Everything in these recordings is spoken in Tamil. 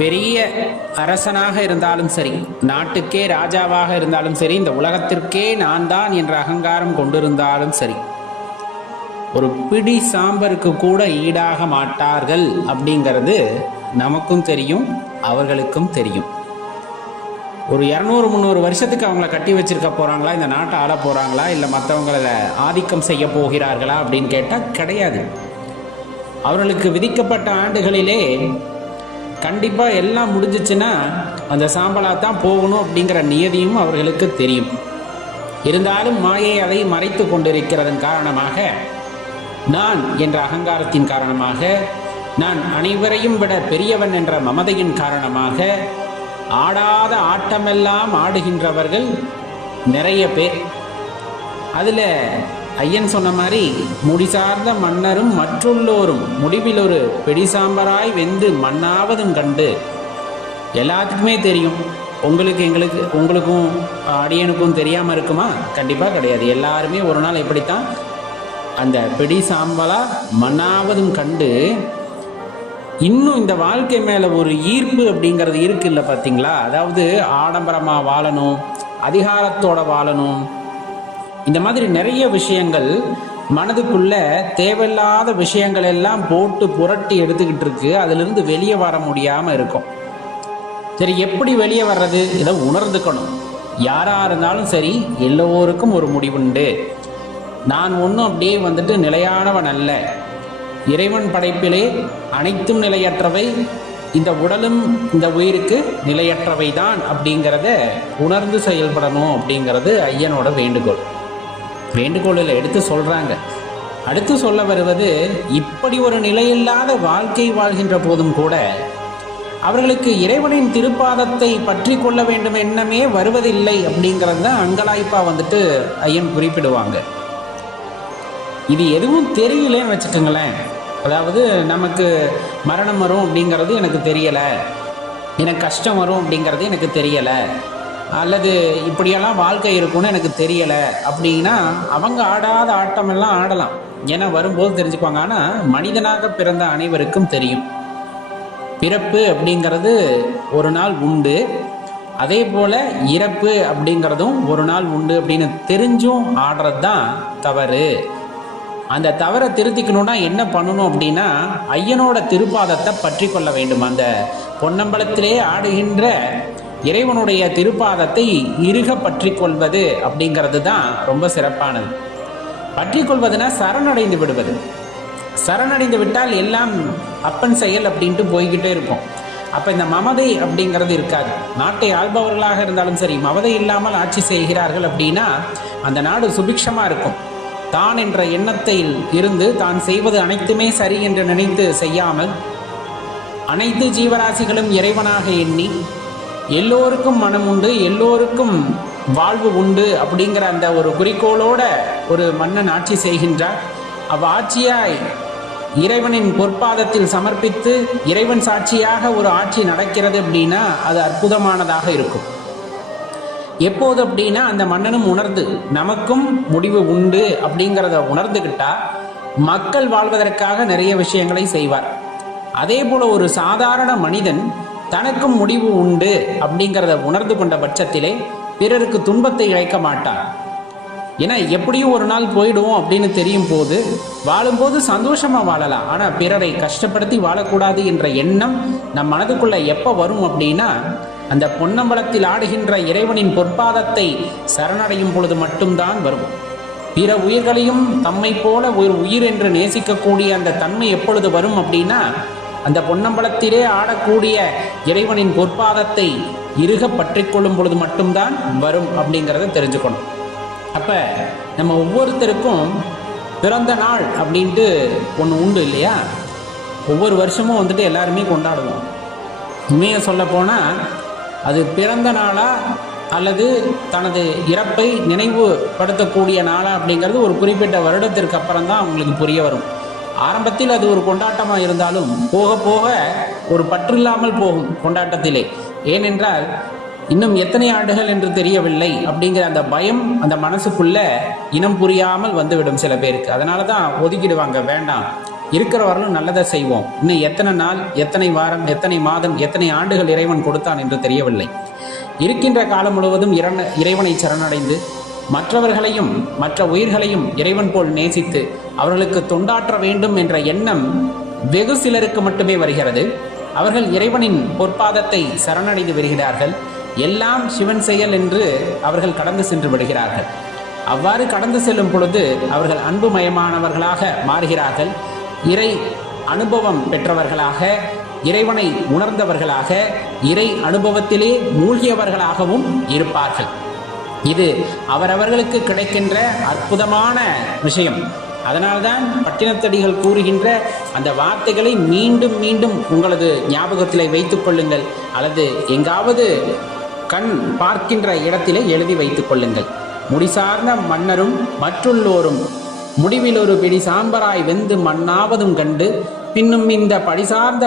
பெரிய அரசனாக இருந்தாலும் சரி, நாட்டுக்கே ராஜாவாக இருந்தாலும் சரி, இந்த உலகத்திற்கே நான் தான் என்ற அகங்காரம் கொண்டிருந்தாலும் சரி, ஒரு பிடி சாம்பருக்கு கூட ஈடாக மாட்டார்கள் அப்படிங்கிறது நமக்கும் தெரியும், அவர்களுக்கும் தெரியும். ஒரு 200-300 வருஷத்துக்கு அவங்கள கட்டி வச்சிருக்க போகிறாங்களா, இந்த நாட்டை ஆள போகிறாங்களா, இல்லை மற்றவங்கள ஆதிக்கம் செய்ய போகிறார்களா அப்படின்னு கேட்டால் கிடையாது. அவர்களுக்கு விதிக்கப்பட்ட ஆண்டுகளிலே கண்டிப்பாக எல்லாம் முடிஞ்சிச்சுன்னா அந்த சாம்பலாக தான் போகணும் அப்படிங்கிற நியதியும் அவர்களுக்கு தெரியும். இருந்தாலும் மாயை அதை மறைத்து கொண்டிருக்கிறதன் காரணமாக, நான் என்ற அகங்காரத்தின் காரணமாக, நான் அனைவரையும் விட பெரியவன் என்ற மமதையின் காரணமாக ஆடாத ஆட்டமெல்லாம் ஆடுகின்றவர்கள் நிறைய பேர். அதில் ஐயன் சொன்ன மாதிரி முடிசார்ந்த மன்னரும் மற்றுள்ளோரும் முடிவில் ஒரு பெடிசாம்பராய் வெந்து மண்ணாவதும் கண்டு. எல்லாத்துக்குமே தெரியும். உங்களுக்கும் அடியனுக்கும் தெரியாமல் இருக்குமா? கண்டிப்பாக கிடையாது. எல்லாருமே ஒரு நாள் எப்படித்தான் அந்த பெடி சாம்பலா மண்ணாவதும் கண்டு. இன்னும் இந்த வாழ்க்கை மேலே ஒரு ஈர்ப்பு அப்படிங்கிறது இருக்குல்ல, பார்த்தீங்களா? அதாவது ஆடம்பரமாக வாழணும், அதிகாரத்தோட வாழணும், இந்த மாதிரி நிறைய விஷயங்கள் மனதுக்குள்ள தேவையில்லாத விஷயங்கள் எல்லாம் போட்டு புரட்டி எடுத்துக்கிட்டு இருக்கு. அதிலிருந்து வெளியே வர முடியாமல் இருக்கும். சரி, எப்படி வெளியே வர்றது? இதை உணர்ந்துக்கணும். யாராக இருந்தாலும் சரி, எல்லோருக்கும் ஒரு முடிவுண்டு. நான் ஒன்றும் அப்படியே நிலையானவன் அல்ல. இறைவன் படைப்பிலே அனைத்தும் நிலையற்றவை, இந்த உடலும் இந்த உயிருக்கு நிலையற்றவை தான் அப்படிங்கிறத உணர்ந்து செயல்படணும் அப்படிங்கிறது ஐயனோட வேண்டுகோளில் எடுத்து சொல்கிறாங்க. அடுத்து சொல்ல வருவது, இப்படி ஒரு நிலையில்லாத வாழ்க்கை வாழ்கின்ற போதும் கூட அவர்களுக்கு இறைவனின் திருப்பாதத்தை பற்றி கொள்ள வேண்டும் எண்ணமே வருவதில்லை அப்படிங்கிறது தான் அங்கலாய்ப்பாக ஐயன் குறிப்பிடுவாங்க. இது எதுவும் தெரியலேன்னு வச்சுக்கோங்களேன். அதாவது நமக்கு மரணம் வரும் அப்படிங்கிறது எனக்கு தெரியலை, எனக்கு கஷ்டம் வரும் அப்படிங்கிறது எனக்கு தெரியலை, அல்லது இப்படியெல்லாம் வாழ்க்கை இருக்கும்னு எனக்கு தெரியலை அப்படின்னா அவங்க ஆடாத ஆட்டமெல்லாம் ஆடலாம். ஏன்னா வரும்போது தெரிஞ்சுக்குவாங்க. ஆனால் மனிதனாக பிறந்த அனைவருக்கும் தெரியும், பிறப்பு அப்படிங்கிறது ஒரு நாள் உண்டு, அதே போல் இறப்பு அப்படிங்கிறதும் ஒரு நாள் உண்டு அப்படின்னு தெரிஞ்சும் ஆடுறது தான் தவறு. அந்த தவறை திருத்திக்கணும்னா என்ன பண்ணணும் அப்படின்னா, ஐயனோட திருப்பாதத்தை பற்றி கொள்ள வேண்டும். அந்த பொன்னம்பலத்திலே ஆடுகின்ற இறைவனுடைய திருப்பாதத்தை இறுக பற்றி கொள்வது அப்படிங்கிறது தான் ரொம்ப சிறப்பானது. பற்றி கொள்வதுனா சரணடைந்து விடுவது. சரணடைந்து விட்டால் எல்லாம் அப்பன் செயல் அப்படின்ட்டு போய்கிட்டே இருக்கும். அப்போ இந்த மமதை அப்படிங்கிறது இருக்காது. நாட்டை ஆள்பவர்களாக இருந்தாலும் சரி, மமதை இல்லாமல் ஆட்சி செய்கிறார்கள் அப்படின்னா அந்த நாடு சுபிக்ஷமாக இருக்கும். தான் என்ற எண்ணத்தில் இருந்து தான் செய்வது அனைத்துமே சரி என்று நினைத்து செய்யாமல், அனைத்து ஜீவராசிகளும் இறைவனாக எண்ணி எல்லோருக்கும் மனம் உண்டு, எல்லோருக்கும் வாழ்வு உண்டு அப்படிங்கிற அந்த ஒரு குறிக்கோளோட ஒரு மன்னன் ஆட்சி செய்கின்றார். அவ்வாட்சியாய் இறைவனின் பொற்பாதத்தில் சமர்ப்பித்து இறைவன் சாட்சியாக ஒரு ஆட்சி நடக்கிறது அப்படின்னா அது அற்புதமானதாக இருக்கும். எப்போது அப்படின்னா அந்த மன்னனும் உணர்ந்து நமக்கும் முடிவு உண்டு அப்படிங்கிறத உணர்ந்துக்கிட்டா மக்கள் வாழ்வதற்காக நிறைய விஷயங்களை செய்வார். அதே போல ஒரு சாதாரண மனிதன் தனக்கும் முடிவு உண்டு அப்படிங்கிறத உணர்ந்து கொண்ட பட்சத்திலே பிறருக்கு துன்பத்தை இழைக்க மாட்டார். ஏன்னா எப்படியும் ஒரு நாள் போயிடுவோம் அப்படின்னு தெரியும் போது வாழும்போது சந்தோஷமாக வாழலாம். ஆனால் பிறரை கஷ்டப்படுத்தி வாழக்கூடாது என்ற எண்ணம் நம் மனதுக்குள்ள எப்போ வரும் அப்படின்னா அந்த பொன்னம்பலத்தில் ஆடுகின்ற இறைவனின் பொற்பாதத்தை சரணடையும் பொழுது மட்டும்தான் வரும். பிற உயிர்களையும் தம்மை போல ஒரு உயிர் என்று நேசிக்கக்கூடிய அந்த தன்மை எப்பொழுது வரும் அப்படின்னா அந்த பொன்னம்பலத்திலே ஆடக்கூடிய இறைவனின் பொற்பாதத்தை இறுக பற்றி கொள்ளும் பொழுது மட்டும்தான் வரும் அப்படிங்கிறத தெரிஞ்சுக்கணும். அப்போ நம்ம ஒவ்வொருத்தருக்கும் பிறந்த நாள் அப்படின்ட்டு ஒன்று உண்டு இல்லையா? ஒவ்வொரு வருஷமும் எல்லாருமே கொண்டாடுவோம். உண்மையை சொல்ல போனால் அது பிறந்த நாளா அல்லது தனது இறப்பை நினைவுபடுத்தக்கூடிய நாளா அப்படிங்கிறது ஒரு குறிப்பிட்ட வருடத்திற்கு அப்புறம் தான் அவங்களுக்கு புரிய வரும். ஆரம்பத்தில் அது ஒரு கொண்டாட்டமாக இருந்தாலும் போக போக ஒரு பற்றில்லாமல் போகும் கொண்டாட்டத்திலே. ஏனென்றால் இன்னும் எத்தனை ஆண்டுகள் என்று தெரியவில்லை அப்படிங்கிற அந்த பயம் அந்த மனசுக்குள்ள இனம் புரியாமல் வந்துவிடும் சில பேருக்கு. அதனால தான் ஒதுக்கிடுவாங்க, வேண்டாம் இருக்கிறவர்களும் நல்லதை செய்வோம். இன்னும் எத்தனை நாள், எத்தனை வாரம், எத்தனை மாதம், எத்தனை ஆண்டுகள் இறைவன் கொடுத்தான் என்று தெரியவில்லை. இருக்கின்ற காலம் முழுவதும் இறைவனை சரணடைந்து மற்றவர்களையும் மற்ற உயிர்களையும் இறைவன் போல் நேசித்து அவர்களுக்கு தொண்டாற்ற வேண்டும் என்ற எண்ணம் வெகு சிலருக்கு மட்டுமே வருகிறது. அவர்கள் இறைவனின் பொற்பாதத்தை சரணடைந்து வருகிறார்கள். எல்லாம் சிவன் செயல் என்று அவர்கள் கடந்து சென்று விடுகிறார்கள். அவ்வாறு கடந்து செல்லும் பொழுது அவர்கள் அன்புமயமானவர்களாக மாறுகிறார்கள். இறை அனுபவம் பெற்றவர்களாக, இறைவனை உணர்ந்தவர்களாக, இறை அனுபவத்திலே மூழ்கியவர்களாகவும் இருப்பார்கள். இது அவரவர்களுக்கு கிடைக்கின்ற அற்புதமான விஷயம். அதனால்தான் பட்டினத்தடிகள் கூறுகின்ற அந்த வார்த்தைகளை மீண்டும் மீண்டும் உங்களது ஞாபகத்திலே வைத்துக் கொள்ளுங்கள், அல்லது எங்காவது கண் பார்க்கின்ற இடத்திலே எழுதி வைத்துக் கொள்ளுங்கள். முடிசார்ந்த மன்னரும் மற்றுள்ளோரும் முடிவில் ஒரு பிடி சாம்பராய் வெந்து மண்ணாவதும் கண்டு பின்னும் இந்த படிசார்ந்த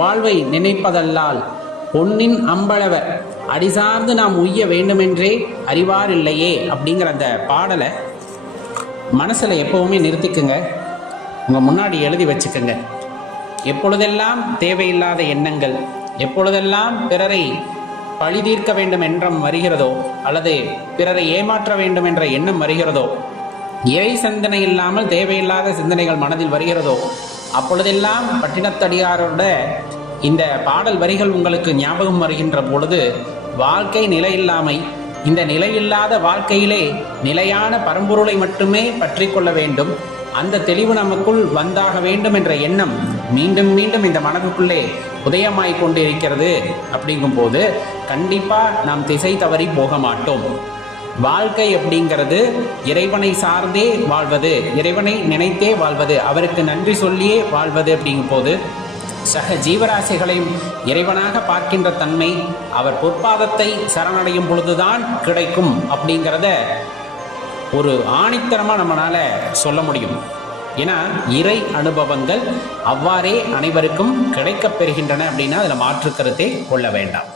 வாழ்வை நினைப்பதல்லால் பொன்னின் அம்பளவர் அடிசார்ந்து நாம் உய்ய வேண்டுமென்றே அறிவார் இல்லையே அப்படிங்கிற அந்த பாடலை மனசில் எப்பவுமே நிறுத்திக்குங்க. உங்கள் முன்னாடி எழுதி வச்சுக்கோங்க. எப்பொழுதெல்லாம் தேவையில்லாத எண்ணங்கள், எப்பொழுதெல்லாம் பிறரை பழி தீர்க்க வேண்டும் எண்ணம் வருகிறதோ, அல்லது பிறரை ஏமாற்ற வேண்டும் என்ற எண்ணம் வருகிறதோ, இறை சிந்தனை இல்லாமல் தேவையில்லாத சிந்தனைகள் மனதில் வருகிறதோ, அப்பொழுதெல்லாம் பட்டினத்தடியாரோட இந்த பாடல் வரிகள் உங்களுக்கு ஞாபகம் வருகின்ற பொழுது வாழ்க்கை நிலையில்லாமை, இந்த நிலையில்லாத வாழ்க்கையிலே நிலையான பரம்பொருளை மட்டுமே பற்றி கொள்ள வேண்டும், அந்த தெளிவு நமக்குள் வந்தாக வேண்டும் என்ற எண்ணம் மீண்டும் மீண்டும் இந்த மனதுக்குள்ளே உதயமாய் கொண்டிருக்கிறது. அப்படிங்கும் போது கண்டிப்பாக நாம் திசை தவறி போக மாட்டோம். வாழ்க்கை அப்படிங்கிறது இறைவனை சார்ந்தே வாழ்வது, இறைவனை நினைத்தே வாழ்வது, அவருக்கு நன்றி சொல்லியே வாழ்வது. அப்படிங்கும் போது சக ஜீவராசிகளையும் இறைவனாக பார்க்கின்ற தன்மை அவர் பொற்பாதத்தை சரணடையும் பொழுதுதான் கிடைக்கும் அப்படிங்கிறத ஒரு ஆணித்தரமாக நம்மளால் சொல்ல முடியும். ஏன்னா இறை அனுபவங்கள் அவ்வாறே அனைவருக்கும் கிடைக்கப் பெறுகின்றன அப்படின்னா அதில் மாற்றுக்கருத்தே கொள்ள வேண்டாம்.